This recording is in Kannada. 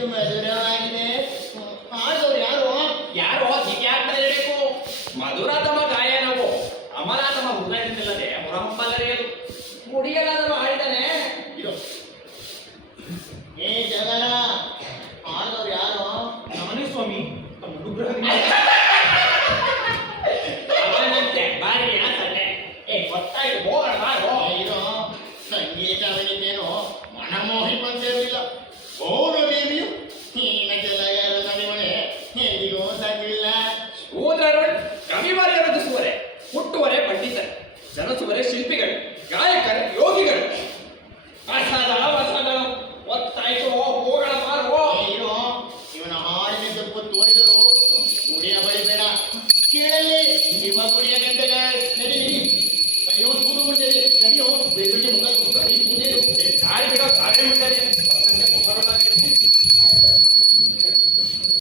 ಎಷ್ಟು ಮಧುರವಾಗಿದೆ ಹಾಡೋರು ಯಾರು? ಯಾರು? ಹೀಗೆ ಆಗ್ತಾ ಇರಬೇಕು ಮಧುರ ತಮ್ಮ ಗಾಯನವು ಅಮರ ತಮ್ಮ ಹೃದಯದಿಂದಲ್ಲದೆ ಹೊರಹೊಂಬಲರೆಯದು ಮುಡಿಯಲಾದರೂ ಆಡಿದಾನೆ ಇದು. ಏ ಜಗನ ಹಾಡೋರು ಯಾರು? ನಾನೇ ಸ್ವಾಮಿ ತಮ್ಮ ಅನುಗ್ರಹದಿಂದ. ಬಾರಿ ಯಾಸಂತೆ ಏ ಗೊತ್ತಾಯ್ತು ಹೋಗೋಣ ಬಾರೋ ಇದು ಸಂಗೀತವನಿಗೆ ಕಾಯಿವಾರ ರಚಿಸುವರೆ ಹುಟ್ಟುವರೆ ಪಂಡಿತರು, ಜನಸುವರೆ ಶಿಲ್ಪಿಗಳು, ಗಾಯಕರು, ಯೋಗಿಗಳು. ಇವನ ಹಾಡಿನ ತಪ್ಪು ತೋರಿದರು ಕುಡಿಯ ಬರಿಬೇಡ ಕೇಳಲ್ಲಿ ಇವ ಕುಡಿಯ ಗಂಟೆಗೆ ನಡಿ ನಡಿ ಅಯ್ಯೋ ಕೂದು ಮುಂದೆ ನಡಿಯೋ ಬೇಬಿಗೆ ಮುಖ